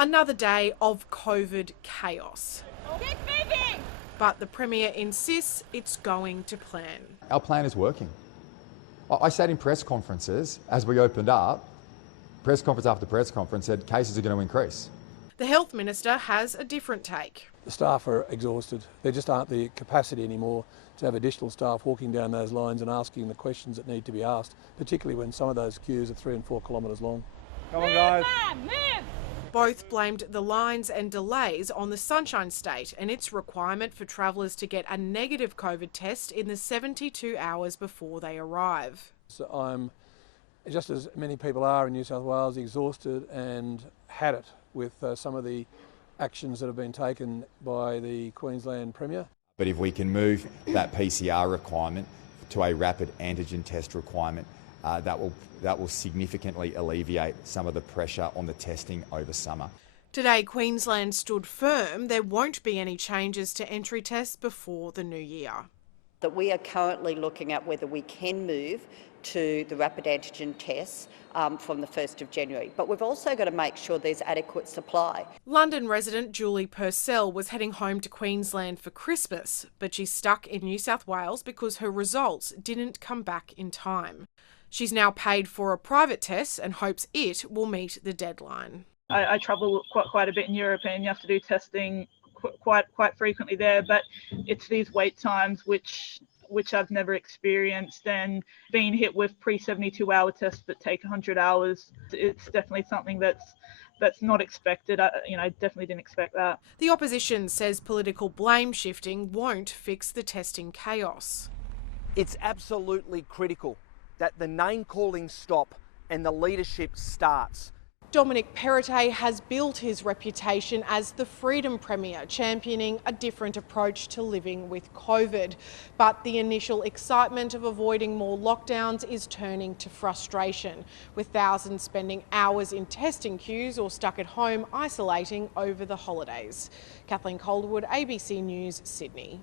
Another day of COVID chaos. Keep moving! But the Premier insists it's going to plan. Our plan is working. I sat in press conferences as we opened up, press conference after press conference said cases are going to increase. The Health Minister has a different take. The staff are exhausted. There just aren't the capacity anymore to have additional staff walking down those lines and asking the questions that need to be asked, particularly when some of those queues are 3 and 4 kilometres long. Come on, guys. Move! Both blamed the lines and delays on the Sunshine State and its requirement for travellers to get a negative COVID test in the 72 hours before they arrive. So I'm, just as many people are in New South Wales, exhausted and had it with some of the actions that have been taken by the Queensland Premier. But if we can move that PCR requirement to a rapid antigen test requirement, that will significantly alleviate some of the pressure on the testing over summer. Today, Queensland stood firm there won't be any changes to entry tests before the new year. That we are currently looking at whether we can move to the rapid antigen tests from the 1st of January. But we've also got to make sure there's adequate supply. London resident Julie Purcell was heading home to Queensland for Christmas, but she's stuck in New South Wales because her results didn't come back in time. She's now paid for a private test and hopes it will meet the deadline. I travel quite a bit in Europe and you have to do testing quite frequently there, but it's these wait times which I've never experienced, and being hit with pre-72 hour tests that take 100 hours, it's definitely something that's not expected. I definitely didn't expect that. The opposition says political blame shifting won't fix the testing chaos. It's absolutely critical that the name calling stop and the leadership starts. Dominic Perrottet has built his reputation as the Freedom Premier, championing a different approach to living with COVID. But the initial excitement of avoiding more lockdowns is turning to frustration, with thousands spending hours in testing queues or stuck at home isolating over the holidays. Kathleen, Calderwood, ABC News, Sydney.